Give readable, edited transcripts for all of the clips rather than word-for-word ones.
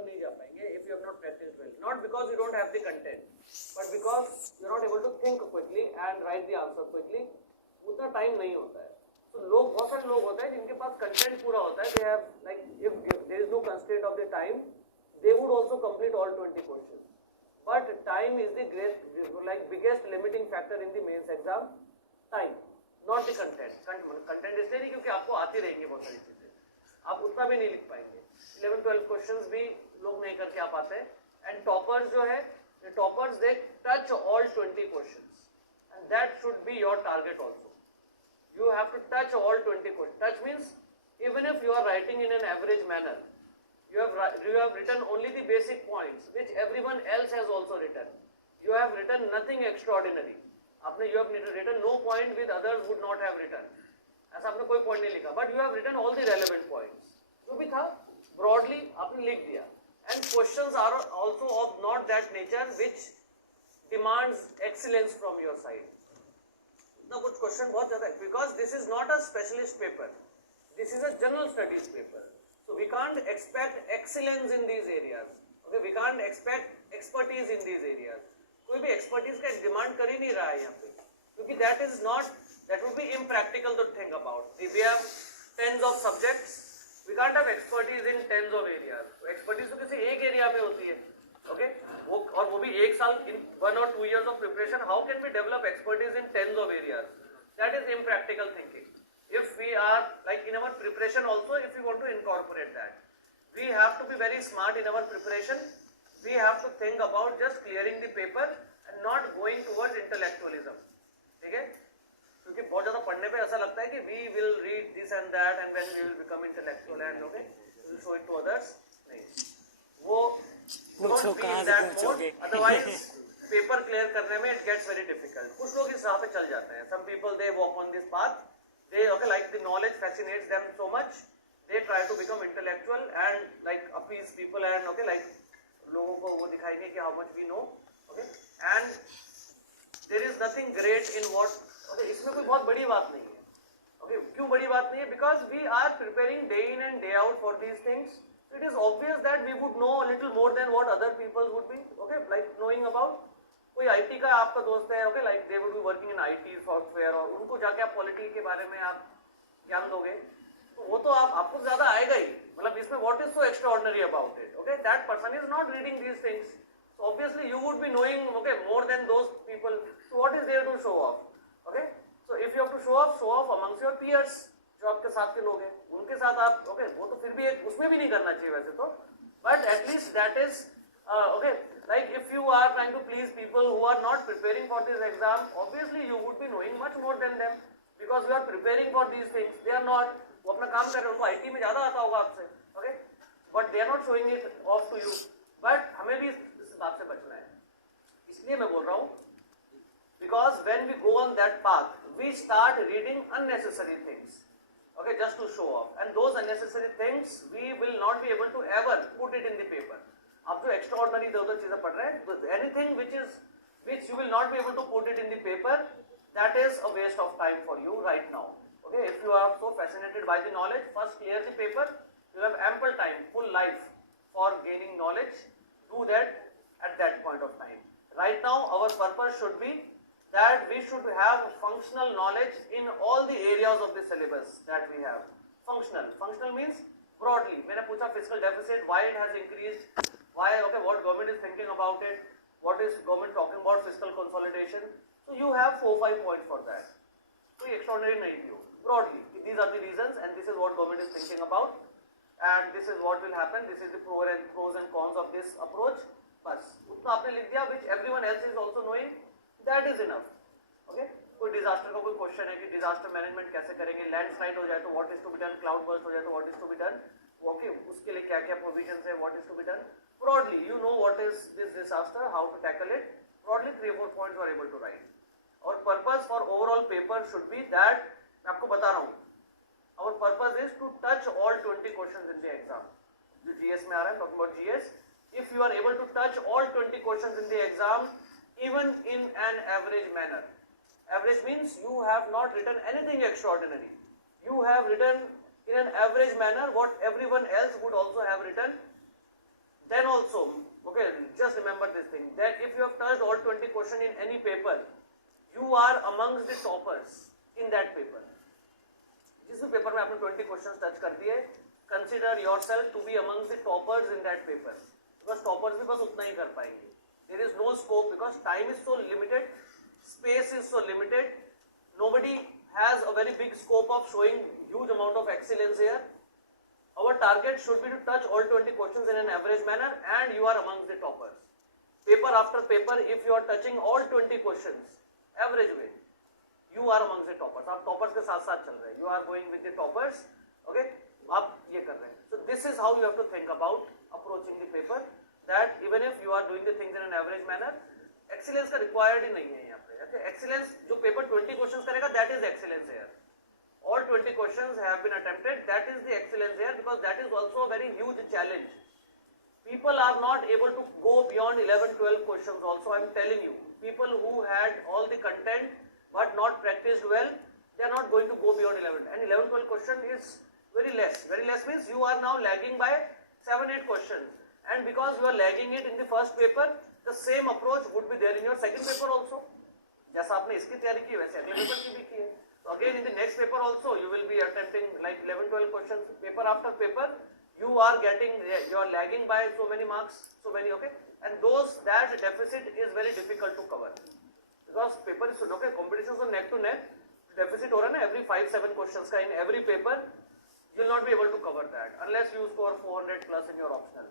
ऊपर नहीं जा पाएंगे if you have not practiced well. Not because you don't have the content, but because you are not able to think quickly and write the answer quickly. उतना time नहीं होता है. तो लोग, बहुत सारे लोग होते हैं जिनके पास कंटेंट पूरा होता है. They have, like, if there is no constraint of the time, they would also complete all 20 questions. But time is the great, like, biggest limiting factor in the mains exam. Time, not the content. Content इसलिए नहीं क्योंकि आपको आती रहेंगी बहुत सारी चीजें, आप उतना भी नहीं लिख पाएंगे. 11-12 क्वेश्चंस भी लोग नहीं करके आ पाते हैं. एंड टॉपर्स जो है, toppers they touch all 20 questions, and that should be your target also. You have to touch all 20 questions. Touch means even if you are writing in an average manner, you have written only the basic points which everyone else has also written. You have written nothing extraordinary. आपने, you have written no point with others would not have written. ऐसा आपने कोई point नहीं लिखा, but you have written all the relevant points. जो भी था broadly आपने लिख दिया. And questions are also of not that nature which demands excellence from your side. इतना कुछ क्वेश्चन बहुत ज्यादा है, because this is not a specialist paper, this is a general studies paper. So we can't expect excellence in these areas. Okay, we can't expect expertise in these areas. कोई भी expertise का demand कर ही नहीं रहा है यहाँ पे, क्योंकि that is not, that would be impractical to think about. We have tens of subjects, we can't have expertise in tens of areas. Expertise तो किसी एक एरिया में होती है, okay? वो भी एक साल, in 1 or 2 years of preparation, how can we develop expertise in tens of areas? That is impractical thinking. If we are, like, in our preparation also, if we want to incorporate that, we have to be very smart in our preparation. We have to think about just clearing the paper and not going towards intellectualism. ठीक है? क्योंकि बहुत ज्यादा पढ़ने पे ऐसा लगता है कि we will read this and that and then we will become intellectual and okay we will show it to others. नहीं, वो don't be in that mode. Otherwise paper clear करने में it gets very difficult. कुछ लोग इस राह पे चल जाते हैं. Some people they walk on this path. They, okay, like, the knowledge fascinates them so much, they try to become intellectual and, like, appease people and, okay, like, लोगों को वो दिखाएंगे कि how much we know. Okay, and there is nothing great in what. Okay, इसमें कोई बहुत बड़ी बात नहीं है. Okay, क्यों बड़ी बात नहीं है? Because we are preparing day in and day out for these things. It is obvious that we would know a little more than what other people would be. Okay, like knowing about. कोई IT का आपका दोस्त है, okay, like they would be working in IT software, और उनको जाके आप polity के बारे में आप ज्ञान दोगे, तो वो तो आपको ज्यादा आएगा ही. मतलब इसमें what is so extraordinary about it? Okay, that person is not reading these things, so obviously you would be knowing, okay, more than those people. So what is there to show off? Okay, so if you have to show off amongst your peers, जो आपके साथ के लोग हैं, उनके साथ आप, okay, वो तो फिर भी एक, उसमें भी नहीं करना चाहिए वैसे तो, but at least that is, okay, like if you are trying to please people who are not preparing for this exam, obviously you would be knowing much more than them, because you are preparing for these things. They are not, वो अपना काम कर रहे हैं, उनको IT में ज्यादा आता होगा आपसे, okay, but they are not showing it off to you. But हमें भी इस बात से बचना है, इसलिए मैं बोल रहा हूँ. Because when we go on that path, we start reading unnecessary things, okay, just to show off. And those unnecessary things, we will not be able to ever put it in the paper. आप जो extraordinary इधर-उधर चीजें पढ़ रहे हैं, anything which you will not be able to put it in the paper, that is a waste of time for you right now. Okay, if you are so fascinated by the knowledge, first clear the paper. You have ample time, full life for gaining knowledge. Do that at that point of time. Right now, our purpose should be that we should have functional knowledge in all the areas of the syllabus that we have. Functional means broadly. मैंने पूछा fiscal deficit, why it has increased, why, okay, what government is thinking about it, what is government talking about fiscal consolidation. So you have 4-5 points for that. कोई extraordinary नहीं दियो. Broadly, these are the reasons and this is what government is thinking about and this is what will happen. This is the pros and cons of this approach. बस उतना आपने लिख दिया, which everyone else is also knowing. That is enough. Okay, कोई disaster का कोई question है कि डिजास्टर मैनेजमेंट कैसे करेंगे, लैंडस्लाइड हो जाए तो what is to be done, cloud burst हो जाए तो what is to be done, okay, उसके लिए क्या क्या प्रोविजंस है, what is to be done. Broadly you know what is this disaster, how to tackle it. Broadly 3-4 points are able to write. और purpose for overall paper should be that, मैं आपको बता रहा हूँ, our purpose is to touch all 20 questions in the exam. जो GS में आ रहा है, talking about GS, if you are able to touch all 20 questions in the exam even in an average manner. Average means you have not written anything extraordinary. You have written in an average manner what everyone else would also have written. Then also, okay, just remember this thing, that if you have touched all 20 questions in any paper, you are amongst the toppers in that paper. जिस भी paper में आपने 20 questions touch कर दिए, consider yourself to be amongst the toppers in that paper, because toppers भी बस उतना ही कर पाएंगे. There is no scope because time is so limited, space is so limited, nobody has a very big scope of showing huge amount of excellence here. Our target should be to touch all 20 questions in an average manner, and you are amongst the toppers. Paper after paper, if you are touching all 20 questions average way, you are amongst the toppers. आप toppers के साथ साथ चल रहे हैं, you are going with the toppers. Okay, आप ये कर रहे हैं. So this is how you have to think about approaching the paper, that even if you are doing the things in an average manner, excellence का required ही नहीं है यहाँ पे. एक्सीलेंस जो पेपर 20 क्वेश्चंस करेगा, that is excellence here. All 20 questions have been attempted, that is the excellence here, because that is also a very huge challenge. People are not able to go beyond 11-12 questions also, I am telling you. People who had all the content but not practiced well, they are not going to go beyond 11. And 11-12 question is very less. Very less means you are now lagging by 7-8 questions. And because you are lagging it in the first paper, the same approach would be there in your second paper also. जैसा आपने इसकी तैयारी की वैसे अगले paper की भी की है. So again in the next paper also you will be attempting like 11-12 questions paper after paper. You are getting, you are lagging by so many marks, so many, okay, and that deficit is very difficult to cover because paper is okay, competition is neck to neck, deficit हो रहा है ना every 5-7 questions का in every paper. You will not be able to cover that unless you score 400 plus in your optional.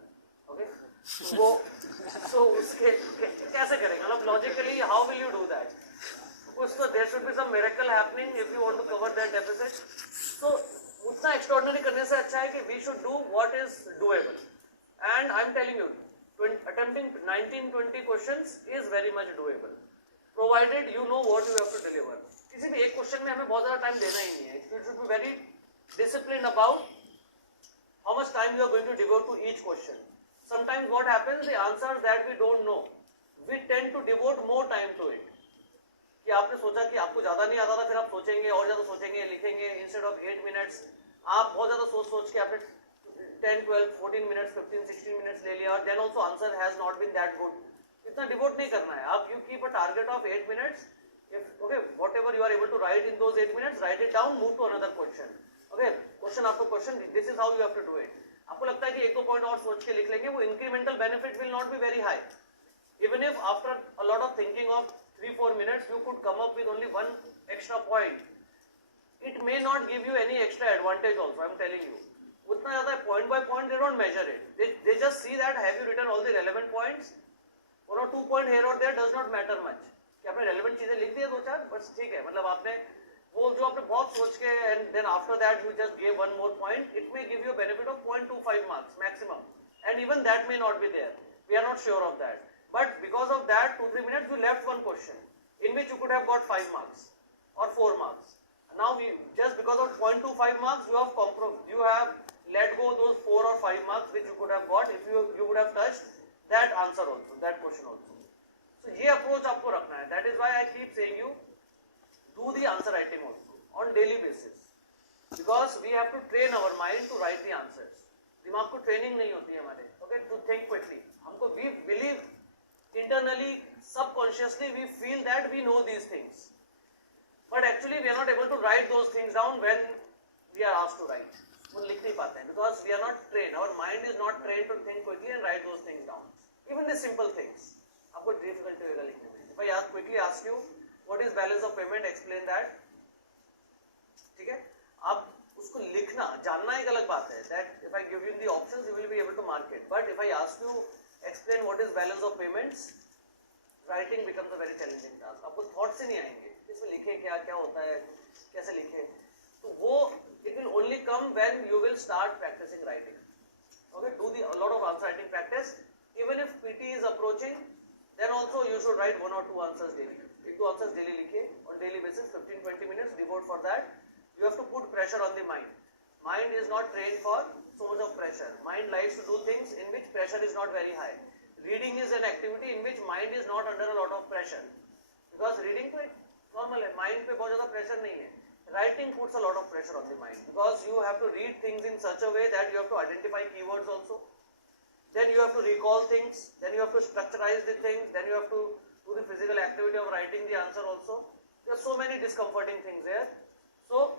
Okay, so उसके कैसे करेंगे, मतलब logically how will you do that? कुछ तो there should be some miracle happening if you want to cover that deficit. So उतना extraordinary करने से अच्छा है कि we should do what is doable. And I'm telling you, attempting 19-20 questions is very much doable, provided you know what you have to deliver. किसी भी एक question में हमें बहुत ज़्यादा टाइम देना ही नहीं है. You should be very disciplined about how much time you are going to devote to each question. Sometimes what happens, the answers that we don't know, we tend to devote more time to it. कि आपने सोचा कि आपको ज़्यादा नहीं आता था, फिर आप सोचेंगे और ज़्यादा सोचेंगे, लिखेंगे. Instead of 8 minutes, आप बहुत ज़्यादा सोच के आपने 10, 12, 14 minutes, 15, 16 minutes ले लिया, और then also answer has not been that good. इतना devote नहीं करना है. आप you keep a target of 8 minutes. If okay, whatever you are able to write in those 8 minutes, write it down, move to another question. Okay, question after question. This is how you have to do it. आपको लगता है कि एक दो point और सोच के लिख लेंगे, वो incremental benefit will not be very high. Even if after a lot of thinking of 3-4 minutes you could come up with only one extra point, it may not give you any extra advantage also, I am telling you. उतना ज़्यादा point by point they don't measure it. They just see that have you written all the relevant points, 1 or 2 point here or there does not matter much. कि आपने relevant चीजें लिख दी है 2-4, बस ठीक है, मतलब आपने वो जो आपने बहुत सोच के and then after that you just gave one more point, it may give you a benefit of 0.25 marks maximum, and even that may not be there. We are not sure of that. But because of that 2-3 minutes you left one question in which you could have got 5 marks or 4 marks. Now just because of 0.25 marks you have let go those 4 or 5 marks which you could have got if you would have touched that answer also, that question also. So ये approach आपको रखना है. That is why I keep saying you do the answer writing also on daily basis, because we have to train our mind to write the answers. दिमाग को training नहीं होती है हमारे, okay, to think quickly. हमको we believe internally, subconsciously we feel that we know these things, but actually we are not able to write those things down when we are asked to write. वो लिख नहीं पाते हैं because we are not trained. Our mind is not trained to think quickly and write those things down. Even the simple things आपको difficulty होगा लिखने में. If I quickly ask you what is balance of payment, explain that. ठीक है, आप उसको लिखना जानना एक अलग बात है. That if I give you the options you will be able to mark it, but if I ask you explain what is balance of payments, writing becomes a very challenging task. आपको thought से नहीं आएंगे इसमें लिखे क्या क्या होता है, कैसे लिखे. तो वो it will only come when you will start practicing writing. Okay, do a lot of answer writing practice. Even if PT is approaching, then also you should write 1 or 2 answers daily. 1-2 answers daily लिखिए on daily basis, 15-20 minutes devote for that. You have to put pressure on the mind. Mind is not trained for so much of pressure. Mind likes to do things in which pressure is not very high. Reading is an activity in which mind is not under a lot of pressure, because reading तो normal है, mind पे बहुत ज़्यादा pressure नहीं है. Writing puts a lot of pressure on the mind because you have to read things in such a way that you have to identify keywords also. Then you have to recall things, then you have to structurize the things, then you have to do the physical activity of writing the answer also. There are so many discomforting things there. So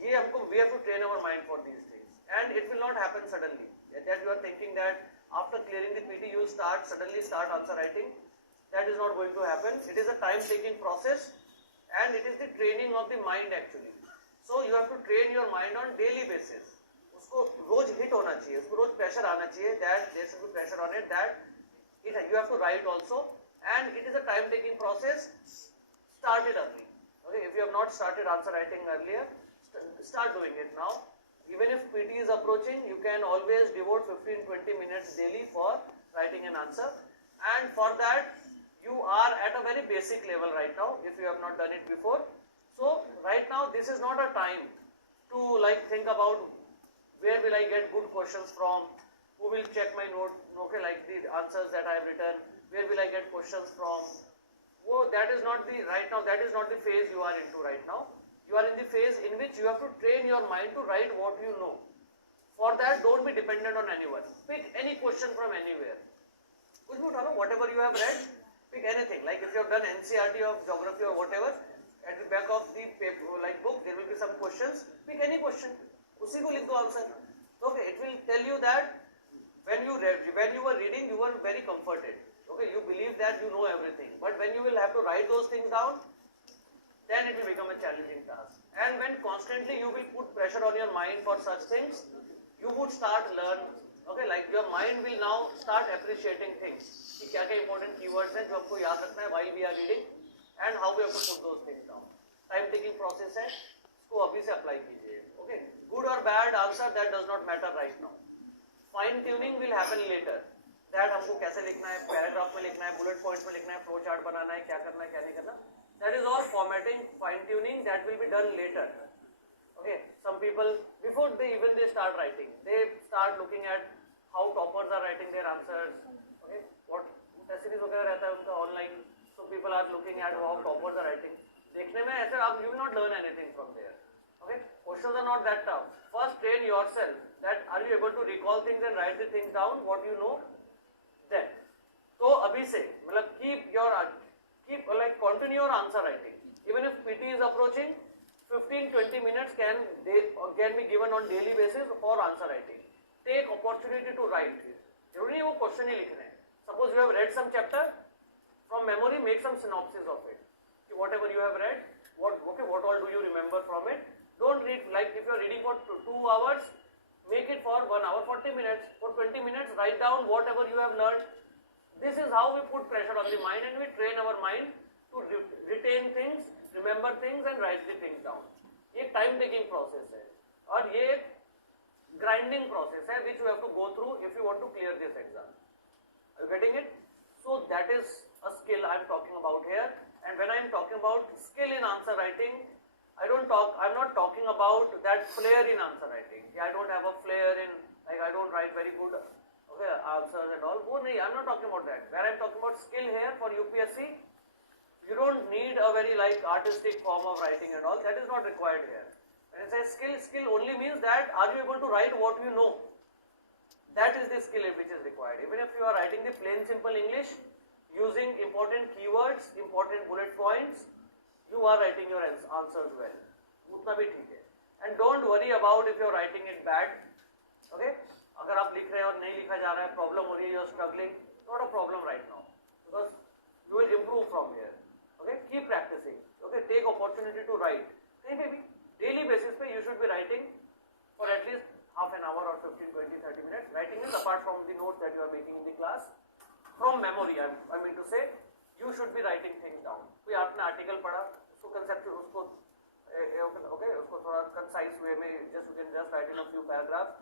we have to train our mind for these things, and it will not happen suddenly. That you are thinking that after clearing the PT you will suddenly start answer writing. That is not going to happen. It is a time-taking process, and it is the training of the mind actually. So you have to train your mind on daily basis. उसको रोज hit होना चाहिए, उसको रोज pressure आना चाहिए, that there should be pressure on it, that you have to write also, and it is a time taking process. Start it early. Okay, if you have not started answer writing earlier, start doing it now. Even if PT is approaching, you can always devote 15-20 minutes daily for writing an answer, and for that you are at a very basic level right now if you have not done it before. So right now this is not a time to like think about where will I get good questions from, who will check my note, okay, like the answers that I have written, where will I get questions from. Oh, that is not the right now, that is not the phase you are into right now. You are in the phase in which you have to train your mind to write what you know. For that, don't be dependent on anyone. Pick any question from anywhere. Whatever you have read, pick anything. Like if you have done NCERT of geography or whatever, at the back of the paper, like book, there will be some questions. Pick any question. उसी को लिख दो answer. Okay, it will tell you that when you were reading, you were very comforted. Okay, you believe that you know everything, but when you will have to write those things down, then it will become a challenging task. And when constantly you will put pressure on your mind for such things, you would start learn. Okay, like your mind will now start appreciating things. कि क्या क्या important keywords हैं जो आपको याद रखना है while we are reading, and how we have to put those things down. Time taking process है, इसको अभी से apply कीजिए. Okay, good or bad answer, that does not matter right now. Fine tuning will happen later. That हमको कैसे लिखना है, paragraph में लिखना है, बुलेट पॉइंट्स में लिखना है, फ्लो चार्ट बनाना है, क्या करना है, क्या नहीं करना. That is all formatting, fine tuning. That will be done later. Okay, some people before they start writing, they start looking at how toppers are writing their answers. Okay, what test series वगैरह रहता है उनका online, so people are looking at how toppers are writing. देखने में ऐसे आप you will not learn anything from there. Okay, questions are not that tough. First train yourself that are you able to recall things and write the things down what you know. Then तो अभी से मतलब keep like continue your answer writing. Even if PT is approaching, 15-20 minutes can be given on daily basis for answer writing. Take opportunity to write. जरूरी नहीं वो question ही लिखने हैं. Suppose you have read some chapter from memory, make some synopsis of it. Whatever you have read, what all do you remember from it? Don't read, like if you are reading for 2 hours, make it for 1 hour 40 minutes. For 20 minutes, write down whatever you have learned. This is how we put pressure on the mind, and we train our mind to retain things, remember things and write the things down. ये time taking process है और ये grinding process है which you have to go through if you want to clear this exam. Are you getting it? So that is a skill I am talking about here. And when I am talking about skill in answer writing, I'm not talking about that flair in answer writing. I don't have a flair in, like I don't write very good answers and all. I'm not talking about that. Where I'm talking about skill here for UPSC, you don't need a very like artistic form of writing and all. That is not required here. When I say skill only means that are you able to write what you know? That is the skill which is required. Even if you are writing the plain simple English, using important keywords, important bullet points, you are writing your answers well. उतना भी ठीक है. And don't worry about if you are writing it bad. Okay? अगर आप लिख रहे हैं और नहीं लिखा जा रहा है, problem हो रही है, you are struggling, not a problem right now, because you will improve from here. Okay? Keep practicing. Okay? Take opportunity to write. कहीं पे भी daily basis पे you should be writing for at least half an hour or 15, 20, 30 minutes. Writing is apart from the notes that you are making in the class. From memory, I mean to say, you should be writing things down. कोई आपने article पढ़ा, उसको concept उसको okay, उसको थोड़ा concise way में you can just write in a few paragraphs.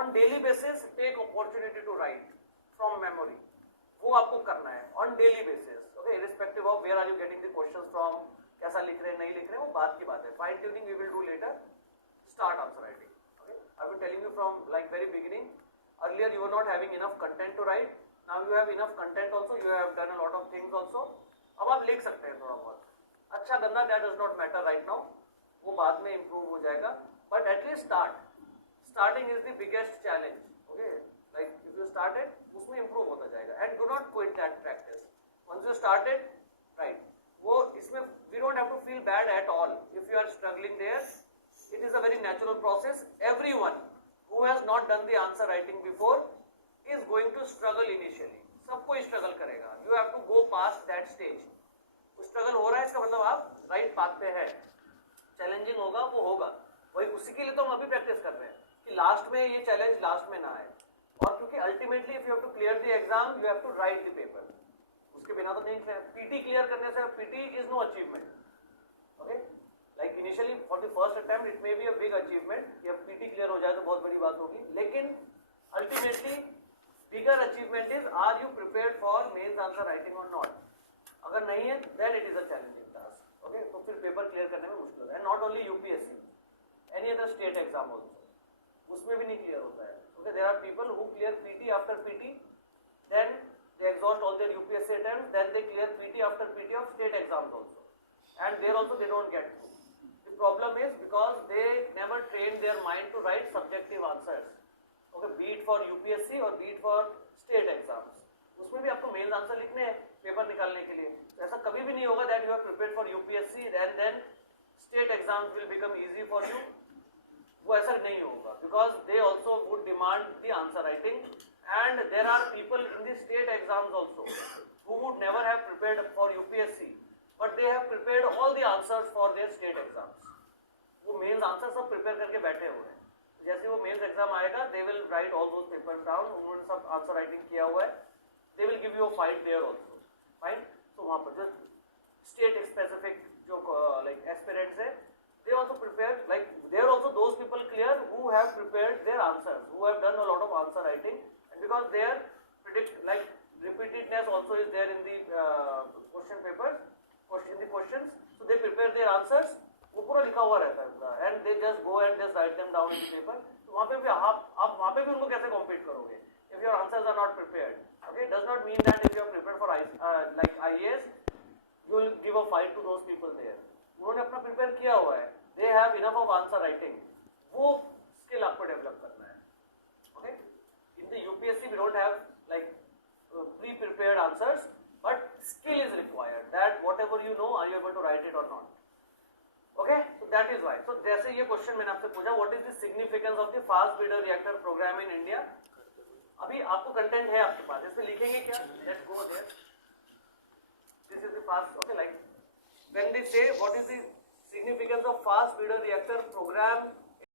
On daily basis, take opportunity to write from memory. वो आपको करना है on daily basis. Okay, irrespective of where are you getting the questions from, कैसा लिख रहे हैं नहीं लिख रहे हैं, वो बात की बात है. Fine tuning we will do later. Start answer writing. Okay, I've been telling you from like very beginning. Earlier you were not having enough content to write. Now you have enough content also, you have done a lot of things also. अब आप लिख सकते हैं थोड़ा बहुत. अच्छा गंदा that does not matter right now. वो बाद में improve हो जाएगा. But at least start. Starting is the biggest challenge. Okay, like if you started, right? वो इसमें we don't have to feel bad at all if you are struggling there. It is a very natural process. Everyone who has not done the answer writing before is going to struggle initially. सबको struggle करेगा. You have to go past that stage. Struggle हो रहा है इसका मतलब आप right path पे है. चैलेंजिंग होगा वो होगा, वही उसी के लिए तो हम अभी प्रैक्टिस कर रहे हैं कि लास्ट में ये चैलेंज लास्ट में ना आए. और क्योंकि ultimately if you have to clear the exam you have to write the paper. उसके बिना तो नहीं क्लियर. पीटी क्लियर करने से PT is no achievement. Okay, like initially for the first attempt it may be a big achievement कि अब PT clear हो जाए तो बहुत बड़ी बात होगी, लेकिन ultimately bigger achievement is are you prepared for mains answer writing और नॉट. अगर नहीं है then it is a challenging task. Okay, तो फिर पेपर क्लियर करने में मुश्किल होता है. Not only UPSC, any other state exam also, उसमें भी नहीं क्लियर होता है. Okay, there are people who clear PT after PT, then they exhaust all their UPSC attempts, then they clear PT after PT of state exams also, and there also they don't get through. The problem is because they never train their mind to write subjective answers. Okay, be it for UPSC or be it for state exams. उसमें भी आपको main answer लिखने हैं paper निकालने के लिए. तो ऐसा कभी भी नहीं होगा that you are prepared for UPSC and then state exams will become easy for you. वो ऐसा नहीं होगा because they also would demand the answer writing. And there are people in the state exams also who would never have prepared for UPSC, but they have prepared all the answers for their state exams. वो mains answer सब prepare करके बैठे हुए हैं. जैसे वो mains exam आएगा they will write all those papers down. उन्होंने सब आंसर राइटिंग किया हुआ है. They will give you a fight there also. Fine. So वहाँ पर जो state specific जो like aspirants है, they also prepared, like there also those people clear who have prepared their answers, who have done a lot of answer writing. Because their like repeatedness also is there in the question papers, in the questions, so they prepare their answers. वो पूरा लिखा हुआ रहता है पूरा, and they just go and just write them down in the paper. तो वहाँ पे भी आप वहाँ पे भी उनको कैसे compete करोगे if your answers are not prepared? Okay, does not mean that if you are prepared for like IAS, you will give a fight to those people there. उन्होंने अपना prepare किया हुआ है. They have enough of answer writing. वो skill आपको develop करना है. Okay. In the UPSC we don't have like pre-prepared answers, but skill is required that whatever you know are you able to write it or not. Okay, so that is why. So जैसे ये question मैंने आपसे पूछा, what is the significance of the fast breeder reactor program in India? अभी आपको content है आपके पास, इसमें लिखेंगे क्या? Let's go there. This is the fast. Okay, like when they say what is the significance of fast breeder reactor program